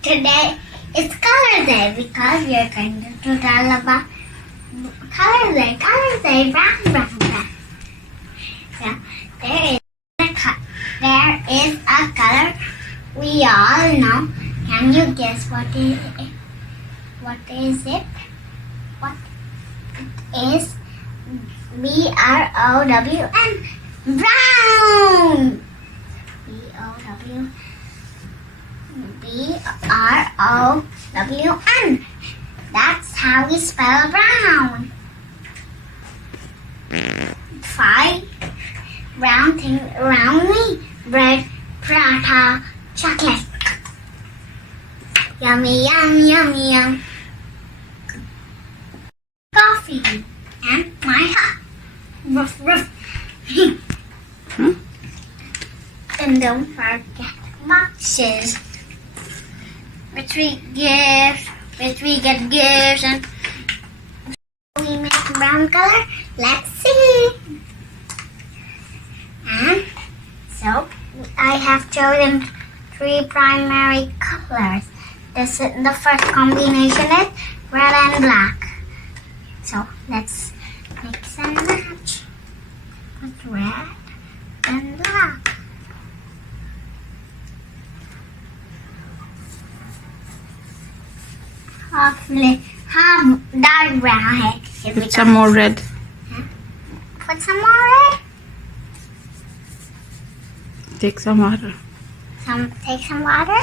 Today is color day because we are going to tell about color day. Color day, brown, brown, brown. So there is a color we all know. Can you guess what is it? What is it? What it is? BROWN. Brown. BROWN. That's how we spell brown. 5 brown things around me. Bread, paratha, chocolate. Yummy, yum, yummy, yum. Coffee and my hut. Ruff, ruff. And don't forget boxes, which we get gifts, and we make brown color. Let's see. And so I have chosen 3 primary colors. The first combination is red and black. So let's mix and match with red and black. Half dark brown है. Put some more red. Put some more red. Take some water. Take some water.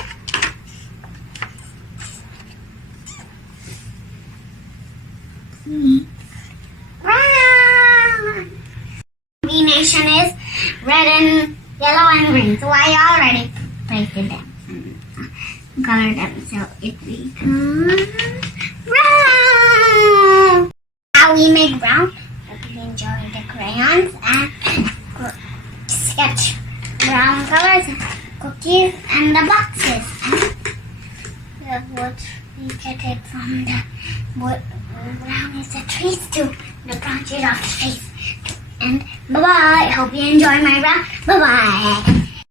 Brown. Combination is red and yellow and green. So I already pasted them. Color them so it becomes brown. How we make brown? Hope you enjoy the crayons and sketch brown colors, cookies, and the boxes. And what we get it from the brown is the trees too, the branches of the trees. And bye bye. Hope you enjoy my brown. Bye bye.